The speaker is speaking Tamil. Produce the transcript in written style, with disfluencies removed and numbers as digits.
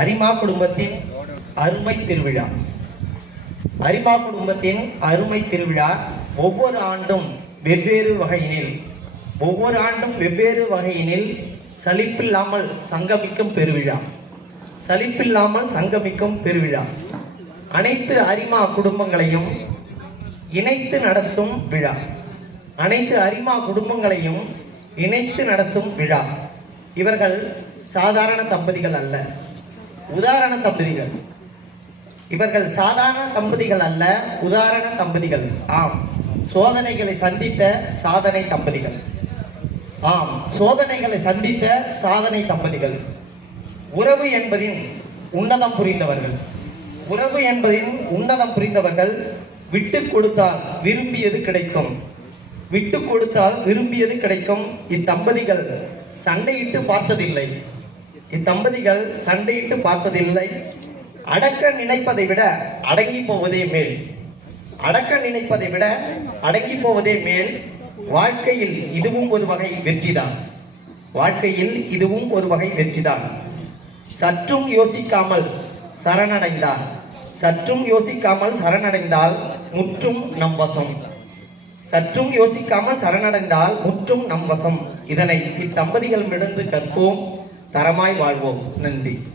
அரிமா குடும்பத்தின் அருமை திருவிழா. அரிமா குடும்பத்தின் அருமை திருவிழா ஒவ்வொரு ஆண்டும் வெவ்வேறு வகையினில் சலிப்பில்லாமல் சங்கமிக்கும் பெருவிழா. அனைத்து அரிமா குடும்பங்களையும் இணைத்து நடத்தும் விழா. இவர்கள் சாதாரண தம்பதிகள் அல்ல, உதாரண தம்பதிகள். ஆம், சோதனைகளை சந்தித்த சாதனை தம்பதிகள். உறவு என்பதின் உன்னதம் புரிந்தவர்கள். விட்டு கொடுத்தால் விரும்பியது கிடைக்கும். இத்தம்பதிகள் சண்டையிட்டு பார்த்ததில்லை. அடக்க நினைப்பதை விட அடங்கி போவதே மேல். வாழ்க்கையில் இதுவும் ஒரு வகை வெற்றிதான். சற்றும் யோசிக்காமல் சரணடைந்தால் முற்றும் நம் வசம். இதனை இத்தம்பதிகளிடமிருந்து கற்போம், தரமாய் வாழ்வோம். நன்றி.